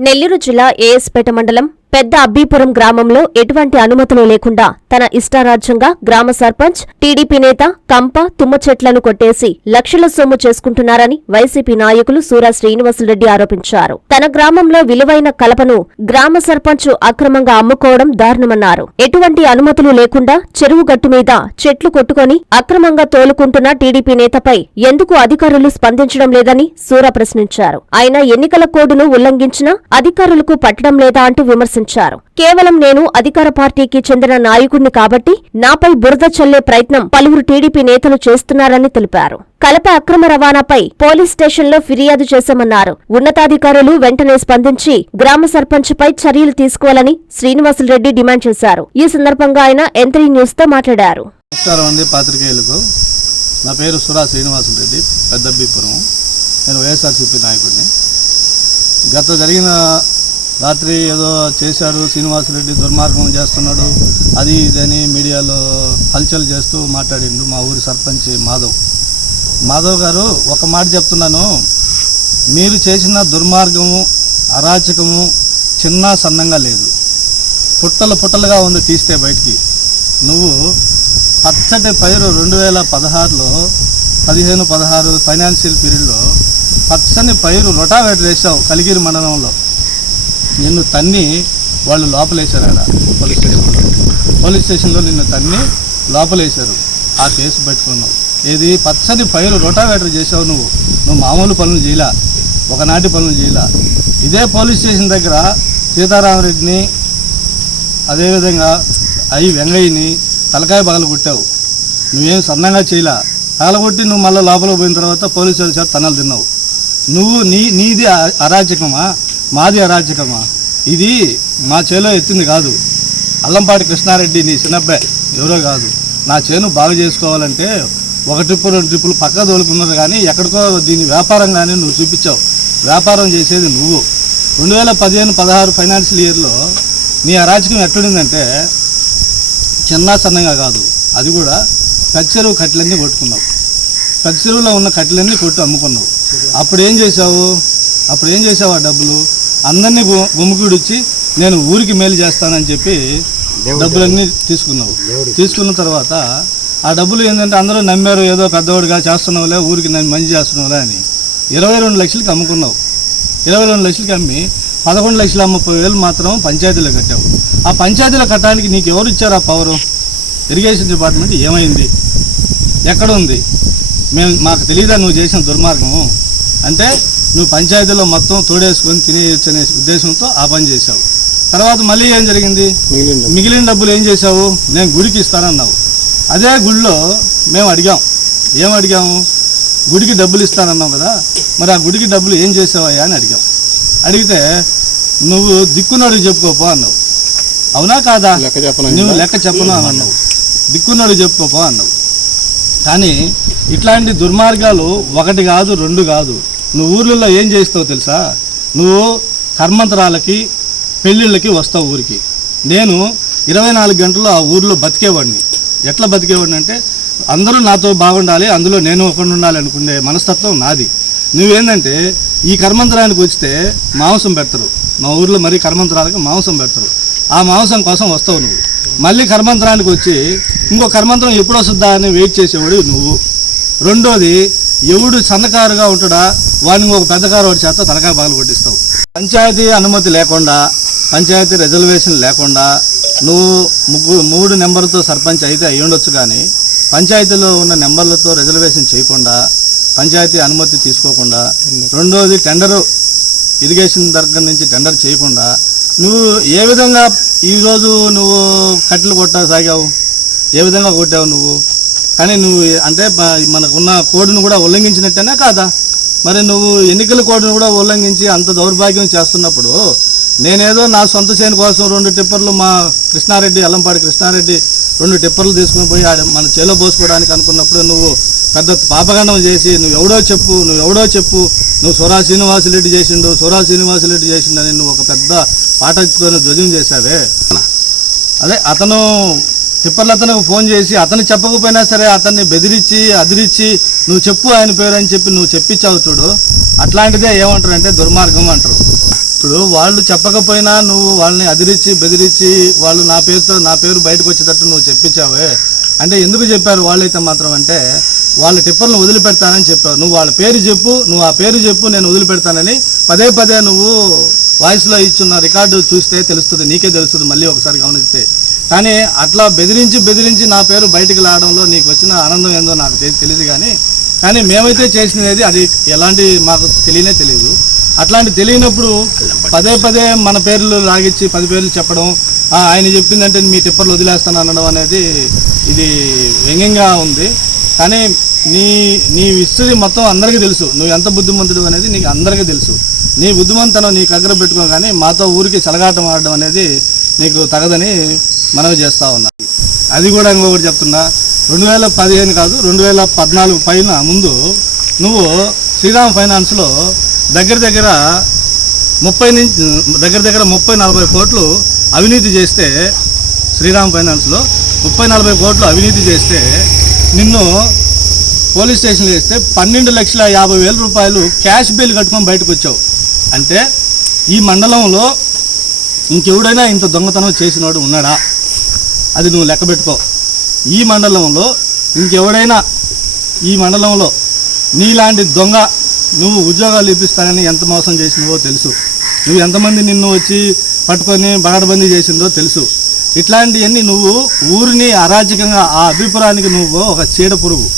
నెల్లూరు జిల్లా ఏఎస్పేట మండలం పెద్ద అబ్బీపురం గ్రామంలో ఎటువంటి అనుమతులు లేకుండా తన ఇష్టారాజ్యంగా గ్రామ సర్పంచ్ టీడీపీ నేత కంప తుమ్మ చెట్లను కొట్టేసి లక్షల సొమ్ము చేసుకుంటున్నారని వైసీపీ నాయకులు సూరా శ్రీనివాసులరెడ్డి ఆరోపించారు. తన గ్రామంలో విలువైన కలపను గ్రామ సర్పంచ్ అక్రమంగా అమ్ముకోవడం దారుణమన్నారు. ఎటువంటి అనుమతులు లేకుండా చెరువు గట్టు మీద చెట్లు కొట్టుకొని అక్రమంగా తోలుకుంటున్న టీడీపీ నేతపై ఎందుకు అధికారులు స్పందించడం లేదని సూరా ప్రశ్నించారు. ఆయన ఎన్నికల కోడ్ను ఉల్లంఘించినా అధికారులకు పట్టడం లేదా అంటూ విమర్శించారు. కేవలం నేను అధికార పార్టీకి చెందిన నాయకుడిని కాబట్టి నాపై బురద చల్లే ప్రయత్నం పలువురు టీడీపీ నేతలు చేస్తున్నారని తెలిపారు. కలప అక్రమ రవాణాపై పోలీస్ స్టేషన్లో ఫిర్యాదు చేశామన్నారు. ఉన్నతాధికారులు వెంటనే స్పందించి గ్రామ సర్పంచ్పై చర్యలు తీసుకోవాలని శ్రీనివాసులరెడ్డి డిమాండ్ చేశారు. ఈ సందర్భంగా ఆయన ఎంత్రీ న్యూస్తో మాట్లాడారు పాత్రికేయులకు. నా పేరు సురా శ్రీనివాసరెడ్డి పెద్దబ్బీపురం. నేను వైఎస్ఆర్సీపీ నాయకుడిని. గత జరిగిన రాత్రి ఏదో చేశాడు శ్రీనివాసరెడ్డి దుర్మార్గం చేస్తున్నాడు అది ఇదని మీడియాలో హల్చల్ చేస్తూ మాట్లాడిండు మా ఊరి సర్పంచ్ మాధవ్. మాధవ్ గారు ఒక మాట చెప్తున్నాను మీరు చేసిన దుర్మార్గము అరాచకము చిన్న సన్నంగా లేదు. పుట్టలు పుట్టలుగా ఉంది తీస్తే బయటికి. నువ్వు పచ్చటి పైరు రెండు వేల పదహారులో పదిహేను పదహారు ఫైనాన్షియల్ పీరియడ్లో పచ్చని పైరు రొటావేటర్ వేసావు కలిగిరి మండలంలో. నిన్ను తన్ని వాళ్ళు లోపలేశారు ఆడ. పోలీస్ స్టేషన్లో పోలీస్ స్టేషన్లో నిన్ను తన్ని లోపలేశారు. ఆ కేసు పెట్టుకున్నావు. ఏది? పచ్చని పైరు రొటావేటర్ చేసావు నువ్వు. నువ్వు మామూలు పనులు చేయలా. ఒకనాటి పనులు చేయలా. ఇదే పోలీస్ స్టేషన్ దగ్గర సీతారామరెడ్డిని అదేవిధంగా అయి వెంగయ్యని తలకాయ పగల కొట్టావు. నువ్వేం సన్నంగా చేయలా. పగలగొట్టి నువ్వు మళ్ళీ లోపల పోయిన తర్వాత పోలీసుల చేత తనలు తిన్నావు. నువ్వు నీ నీది అరాచకమా? మాది అరాచకమా? ఇది మా చేలో ఎత్తింది కాదు. అల్లంపాటి కృష్ణారెడ్డి నీ చిన్నబ్బాయి. ఎవరో కాదు. నా చేను బాగు చేసుకోవాలంటే ఒక ట్రిప్పు రెండు ట్రిప్పులు పక్క తోలుకున్నారు కానీ ఎక్కడికో దీని వ్యాపారం కానీ నువ్వు చూపించావు. వ్యాపారం చేసేది నువ్వు. రెండు వేల పదిహేను పదహారు ఫైనాన్షియల్ ఇయర్లో నీ అరాచకం ఎట్లుండిందంటే చిన్న సన్నంగా కాదు. అది కూడా కచ్చెరువు కట్టెలన్నీ కొట్టుకున్నావు. కచ్చెరువులో ఉన్న కట్టెలన్నీ కొట్టు అమ్ముకున్నావు. అప్పుడు ఏం చేసావు అప్పుడు ఏం చేసావు ఆ డబ్బులు? అందరినీ గుమ్ముకుడిచ్చి నేను ఊరికి మేలు చేస్తానని చెప్పి డబ్బులన్నీ తీసుకున్నావు. తీసుకున్న తర్వాత ఆ డబ్బులు ఏంటంటే అందరూ నమ్మారు ఏదో పెద్దవాడిగా చేస్తున్నావులే ఊరికి నన్ను మంచి చేస్తున్నావులే అని ఇరవై రెండు లక్షలకి అమ్ముకున్నావు. ఇరవై రెండు లక్షలకి అమ్మి పదకొండు లక్షల ముప్పై వేలు మాత్రం పంచాయతీలో కట్టావు. ఆ పంచాయతీలో కట్టడానికి నీకు ఎవరు ఇచ్చారు ఆ పవరు ఇరిగేషన్ డిపార్ట్మెంట్ ఏమైంది? ఎక్కడ ఉంది? మేము మాకు తెలియదా నువ్వు చేసిన దుర్మార్గం అంటే నువ్వు పంచాయతీలో మొత్తం తోడేసుకొని తినేయచ్చు అనే ఉద్దేశంతో ఆ పని చేశావు. తర్వాత మళ్ళీ ఏం జరిగింది? మిగిలిన డబ్బులు. ఏం చేశావు? నేను గుడికి ఇస్తానన్నావు. అదే గుడిలో మేము అడిగాం. ఏం అడిగాము? గుడికి డబ్బులు ఇస్తానన్నావు కదా మరి ఆ గుడికి డబ్బులు ఏం చేసావయ్యా అని అడిగాం. అడిగితే నువ్వు దిక్కున్నాడు చెప్పుకోపో అన్నావు. అవునా కాదా? నువ్వు లెక్క చెప్పను అని అన్నావు. దిక్కున్నాడు చెప్పుకోపో అన్నావు. కానీ ఇట్లాంటి దుర్మార్గాలు ఒకటి కాదు రెండు కాదు. నువ్వు ఊర్లలో ఏం చేస్తావు తెలుసా? నువ్వు కర్మంతరాలకి పెళ్ళిళ్ళకి వస్తావు ఊరికి. నేను ఇరవై నాలుగు గంటలు ఆ ఊర్లో బతికేవాడిని. ఎట్లా బతికేవాడిని అంటే అందరూ నాతో బాగుండాలి అందులో నేను ఒకటి ఉండాలి అనుకునే మనస్తత్వం నాది. నువ్వేందంటే ఈ కర్మంతరానికి వస్తే మాంసం పెడతారు. మా ఊర్లో మరీ కర్మంతరాలకు మాంసం పెడతారు. ఆ మాంసం కోసం వస్తావు నువ్వు. మళ్ళీ కర్మంతరానికి వచ్చి ఇంకో కర్మంతరం ఎప్పుడు వస్తుందా అని వెయిట్ చేసేవాడు నువ్వు. రెండోది ఎవడు సన్నకారుగా ఉంటాడా వాడిని ఒక పెద్ద కారు వాడి చేత తలకాయ పగలు కొట్టిస్తావు. పంచాయతీ అనుమతి లేకుండా పంచాయతీ రిజర్వేషన్ లేకుండా నువ్వు ముగ్గురు మూడు నెంబర్తో సర్పంచ్ అయితే అయి ఉండొచ్చు కానీ పంచాయతీలో ఉన్న నెంబర్లతో రిజర్వేషన్ చేయకుండా పంచాయతీ అనుమతి తీసుకోకుండా రెండోది టెండరు ఇరిగేషన్ దగ్గర నుంచి టెండర్ చేయకుండా నువ్వు ఏ విధంగా ఈరోజు నువ్వు కట్టెలు కొట్టా సాగావు ఏ విధంగా కొట్టావు నువ్వు? కానీ నువ్వు అంటే మనకున్న కోడ్ను కూడా ఉల్లంఘించినట్టేనా కాదా? మరి నువ్వు ఎన్నికల కోడ్ను కూడా ఉల్లంఘించి అంత దౌర్భాగ్యం చేస్తున్నప్పుడు నేనేదో నా సొంత చేను కోసం రెండు టిప్పర్లు మా కృష్ణారెడ్డి అల్లంపాడి కృష్ణారెడ్డి రెండు టిప్పర్లు తీసుకుని పోయి ఆడ మన చేలో పోసుకోవడానికి అనుకున్నప్పుడు నువ్వు పెద్ద పాపగండం చేసి నువ్వు ఎవడో చెప్పు నువ్వు ఎవడో చెప్పు నువ్వు సొరా శ్రీనివాసులరెడ్డి చేసిండు సొరా శ్రీనివాసులరెడ్డి చేసిండని నువ్వు ఒక పెద్ద పాట ధ్వజం చేశావే. అదే అతను తిప్పర్లు అతనికి ఫోన్ చేసి అతను చెప్పకపోయినా సరే అతన్ని బెదిరించి అదిరించి నువ్వు చెప్పు ఆయన పేరు అని చెప్పి నువ్వు చెప్పించావు చూడు. అట్లాంటిదే ఏమంటారు అంటే దుర్మార్గం అంటారు. ఇప్పుడు వాళ్ళు చెప్పకపోయినా నువ్వు వాళ్ళని అదిరించి బెదిరించి వాళ్ళు నా పేరుతో నా పేరు బయటకు వచ్చేటట్టు నువ్వు చెప్పించావే అంటే ఎందుకు చెప్పారు వాళ్ళైతే మాత్రం అంటే వాళ్ళ టిప్పర్లను వదిలిపెడతానని చెప్పావు. నువ్వు వాళ్ళ పేరు చెప్పు నువ్వు ఆ పేరు చెప్పు నేను వదిలిపెడతానని పదే పదే నువ్వు వాయిస్లో ఇచ్చిన రికార్డు చూస్తే తెలుస్తుంది నీకే తెలుస్తుంది మళ్ళీ ఒకసారి గమనిస్తే. కానీ అట్లా బెదిరించి బెదిరించి నా పేరు బయటకు రావడంలో నీకు వచ్చిన ఆనందం ఏందో నాకు తెలియదు కానీ కానీ మేమైతే చేసినది అది ఎలాంటి మాకు తెలియనే తెలియదు. అట్లాంటి తెలియనప్పుడు పదే పదే మన పేర్లు లాగిచ్చి పది పేర్లు చెప్పడం ఆయన చెప్పిందంటే మీ టిప్పర్లు వదిలేస్తాను అనడం అనేది ఇది వ్యంగ్యంగా ఉంది. కానీ నీ నీ హిస్టరీ మొత్తం అందరికీ తెలుసు. నువ్వు ఎంత బుద్ధిమంతుడు అనేది నీకు అందరికీ తెలుసు. నీ బుద్ధిమంతనం నీకు అగ్ర పెట్టుకో కానీ మాతో ఊరికి చలగాటం ఆడడం అనేది నీకు తగదని మనవి చేస్తూ ఉన్నా. అది కూడా ఇంకొకటి చెప్తున్నా. రెండు వేల పదిహేను కాదు రెండు వేల పద్నాలుగు పైన ముందు నువ్వు శ్రీరామ్ ఫైనాన్స్లో దగ్గర దగ్గర ముప్పై నుంచి దగ్గర దగ్గర ముప్పై నలభై కోట్లు అవినీతి చేస్తే శ్రీరామ్ ఫైనాన్స్లో ముప్పై నలభై కోట్లు అవినీతి చేస్తే నిన్ను పోలీస్ స్టేషన్లో వేస్తే పన్నెండు లక్షల యాభై వేల రూపాయలు క్యాష్ బిల్ కట్టుకొని బయటకు వచ్చావు. అంటే ఈ మండలంలో ఇంకెవడైనా ఇంత దొంగతనం చేసినవాడు ఉన్నాడా? అది నువ్వు లెక్క పెట్టుకో. ఈ మండలంలో ఇంకెవడైనా ఈ మండలంలో నీలాంటి దొంగ నువ్వు ఉద్యోగాలు ఇప్పిస్తానని ఎంత మోసం చేసినవో తెలుసు. నువ్వు ఎంతమంది నిన్ను వచ్చి పట్టుకొని బగడబందీ చేసిందో తెలుసు. ఇట్లాంటివన్నీ నువ్వు ఊరిని అరాచకంగా ఆ అభిపురానికి నువ్వు ఒక చీడ పురుగు?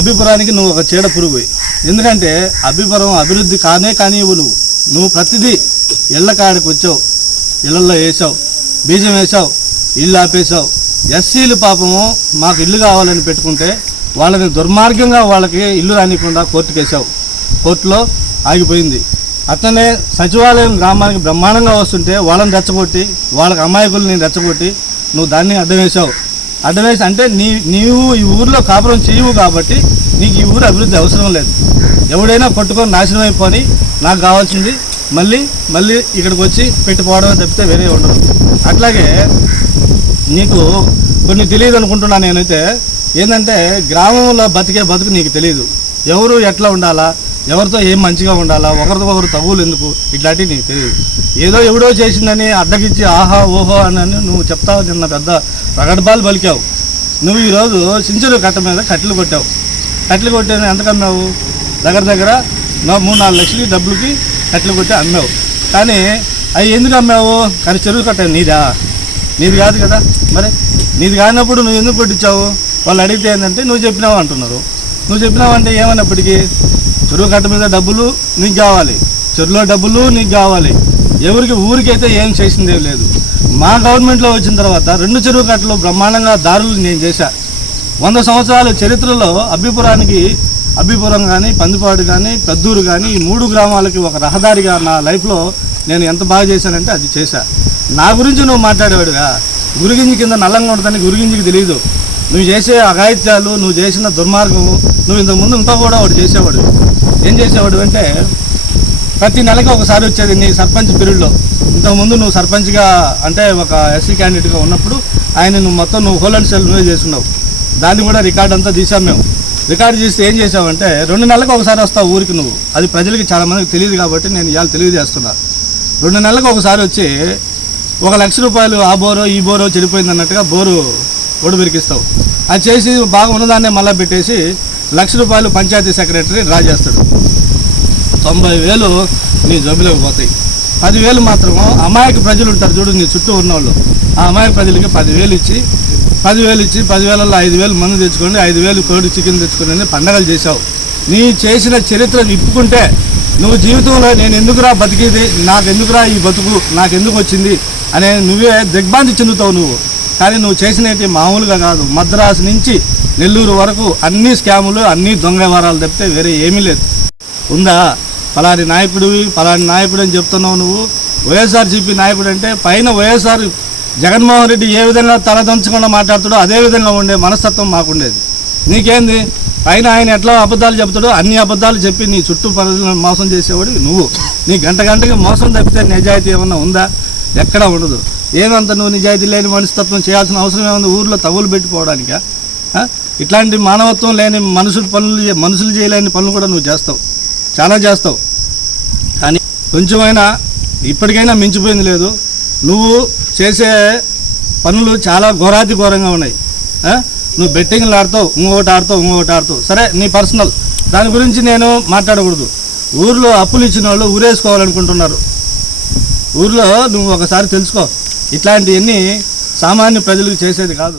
అభిపురానికి నువ్వు ఒక చీడ పురుగు. ఎందుకంటే అభిపురం అభివృద్ధి కానే కానివ్వు నువ్వు. నువ్వు ప్రతిదీ ఇళ్ళ కాడికి వచ్చావు. ఇళ్ళల్లో వేసావు. బీజం వేసావు. ఇల్లు ఆపేసావు. ఎస్సీలు పాపము మాకు ఇల్లు కావాలని పెట్టుకుంటే వాళ్ళని దుర్మార్గంగా వాళ్ళకి ఇల్లు రానికుండా కోర్టుకు వేసావు. కోర్టులో ఆగిపోయింది. అట్లనే సచివాలయం గ్రామానికి బ్రహ్మాండంగా వస్తుంటే వాళ్ళని రెచ్చగొట్టి వాళ్ళకి అమాయకుల్ని రెచ్చగొట్టి నువ్వు దాన్ని అడ్డం వేసావు అడ్డం వేసి అంటే నీ నీవు ఈ ఊర్లో కాపురం చేయవు కాబట్టి నీకు ఈ ఊరు అభివృద్ధి అవసరం లేదు. ఎవడైనా కొట్టుకొని నాశనం అయిపోని నాకు కావాల్సింది మళ్ళీ మళ్ళీ ఇక్కడికి వచ్చి పెట్టిపోవడమే తప్పితే వేరే ఉండదు. అట్లాగే నీకు కొన్ని తెలియదు అనుకుంటున్నా నేనైతే. ఏంటంటే గ్రామంలో బతికే బతుకు నీకు తెలియదు. ఎవరు ఎట్లా ఉండాలా? ఎవరితో ఏం మంచిగా ఉండాలా? ఒకరితో ఒకరు తగులు ఎందుకు? ఇట్లాంటివి నీకు తెలియదు. ఏదో ఎవడో చేసిందని అడ్డకిచ్చి ఆహా ఓహో అని నువ్వు చెప్తావు నిన్న పెద్ద రగడ్బాలు పలికావు. నువ్వు ఈరోజు సించరు కట్ట మీద కట్టెలు కొట్టావు. కట్టెలు కొట్టే ఎంత కమ్మావు? దగ్గర దగ్గర మూడు నాలుగు లక్షలకి డబ్బులకి కట్టెలు కొట్టి అమ్మావు. కానీ అవి ఎందుకు అమ్మావు? కానీ చెరువు కట్ట నీదా? నీది కాదు కదా. మరి నీది కానప్పుడు నువ్వు ఎందుకు కొట్టించావు? వాళ్ళు అడిగితే ఏంటంటే నువ్వు చెప్పినావు అంటున్నారు. నువ్వు చెప్పినావు అంటే ఏమన్నప్పటికీ చెరువు కట్ట మీద డబ్బులు నీకు కావాలి. చెరువులో డబ్బులు నీకు కావాలి. ఎవరికి ఊరికైతే ఏం చేసిందే లేదు. మా గవర్నమెంట్లో వచ్చిన తర్వాత రెండు చెరువు కట్టలు బ్రహ్మాండంగా దారులు నేను చేశా. వంద సంవత్సరాల చరిత్రలో అభిపురానికి అబ్బిపురం కానీ పందిపాడు కానీ పెద్దూరు కానీ ఈ మూడు గ్రామాలకి ఒక రహదారిగా నా లైఫ్లో నేను ఎంత బాగా చేశానంటే అది చేశా. నా గురించి నువ్వు మాట్లాడేవాడుగా గురిగింజి కింద నల్లంగా ఉంటుందని గురిగింజికి తెలియదు నువ్వు చేసే అఘాయిత్యాలు నువ్వు చేసిన దుర్మార్గము నువ్వు ఇంతకుముందు ఇంకా కూడా ఒకటి చేసేవాడు. ఏం చేసేవాడు అంటే ప్రతి నెలకి ఒకసారి వచ్చేది నీ సర్పంచ్ పీరియడ్లో. ఇంతకుముందు నువ్వు సర్పంచ్గా అంటే ఒక ఎస్సీ క్యాండిడేట్గా ఉన్నప్పుడు ఆయన నువ్వు మొత్తం నువ్వు హోల్ అండ్ సెల్ నువ్వే చేస్తున్నావు దాన్ని కూడా రికార్డ్ అంతా తీసాం మేము. రికార్డ్ చేస్తే ఏం చేసావంటే రెండు నెలలకు ఒకసారి వస్తావు ఊరికి నువ్వు. అది ప్రజలకి చాలామందికి తెలియదు కాబట్టి నేను ఇవాళ తెలియజేస్తున్నా. రెండు నెలలకు ఒకసారి వచ్చి ఒక లక్ష రూపాయలు ఆ బోరో ఈ బోరో చెడిపోయింది అన్నట్టుగా బోరు ఒడిపిరికిస్తావు అది చేసి బాగా ఉన్నదాన్నే మళ్ళీ పెట్టేసి లక్ష రూపాయలు పంచాయతీ సెక్రటరీ డ్రా చేస్తాడు. తొంభై వేలు నీ జబ్బులోకి పోతాయి. పదివేలు మాత్రం అమాయక ప్రజలు ఉంటారు చూడు నీ చుట్టూ ఉన్నవాళ్ళు ఆ అమాయక ప్రజలకి పదివేలు ఇచ్చి పదివేలు ఇచ్చి పదివేలలో ఐదు వేలు మందు తెచ్చుకోండి ఐదు వేలు కోడి చికెన్ తెచ్చుకోండి పండగలు చేశావు. నీ చేసిన చరిత్ర ఇప్పుకుంటే నువ్వు జీవితంలో నేను ఎందుకురా బతికేది నాకెందుకురా ఈ బతుకు నాకు ఎందుకు వచ్చింది అనే నువ్వే దిగ్భాంతి చెందుతావు నువ్వు. కానీ నువ్వు చేసినవి మామూలుగా కాదు. మద్రాసు నుంచి నెల్లూరు వరకు అన్ని స్కాములు అన్ని దొంగ వ్యవహారాలు తప్పితే వేరే ఏమీ లేదు. ఉందా? ఫలాని నాయకుడివి ఫలాని నాయకుడు అని చెప్తున్నావు నువ్వు. వైఎస్ఆర్సీపీ నాయకుడు అంటే పైన వైఎస్ఆర్ జగన్మోహన్ రెడ్డి ఏ విధంగా తలదంచకుండా మాట్లాడుతాడో అదే విధంగా ఉండే మనస్తత్వం మాకుండేది. నీకేంది? పైన ఆయన ఎట్లా అబద్ధాలు చెప్తాడో అన్ని అబద్ధాలు చెప్పి నీ చుట్టూ ప్రజలను మోసం చేసేవాడు నువ్వు. నీ గంట గంటకి మోసం తప్పితే నిజాయితీ ఏమన్నా ఉందా? ఎక్కడా ఉండదు. ఏమంత నువ్వు నిజాయితీ లేని మనస్తత్వం చేయాల్సిన అవసరం ఏముంది? ఊర్లో తగులు పెట్టుకోవడానిక? ఇట్లాంటి మానవత్వం లేని మనుషులు పనులు మనుషులు చేయలేని పనులు కూడా నువ్వు చేస్తావు. చాలా చేస్తావు. కానీ కొంచెమైనా ఇప్పటికైనా మించిపోయింది లేదు. నువ్వు చేసే పనులు చాలా ఘోరాతి ఘోరంగా ఉన్నాయి. నువ్వు బెట్టింగ్లు ఆడతావు ఇంకొకటి ఆడతావు ఇంకొకటి ఆడతావు. సరే నీ పర్సనల్. దాని గురించి నేను మాట్లాడకూడదు. ఊర్లో అప్పులు ఇచ్చిన వాళ్ళు ఊరేసుకోవాలనుకుంటున్నారు. ఊర్లో నువ్వు ఒకసారి తెలుసుకో. ఇట్లాంటివన్నీ సామాన్య ప్రజలకు చేసేది కాదు.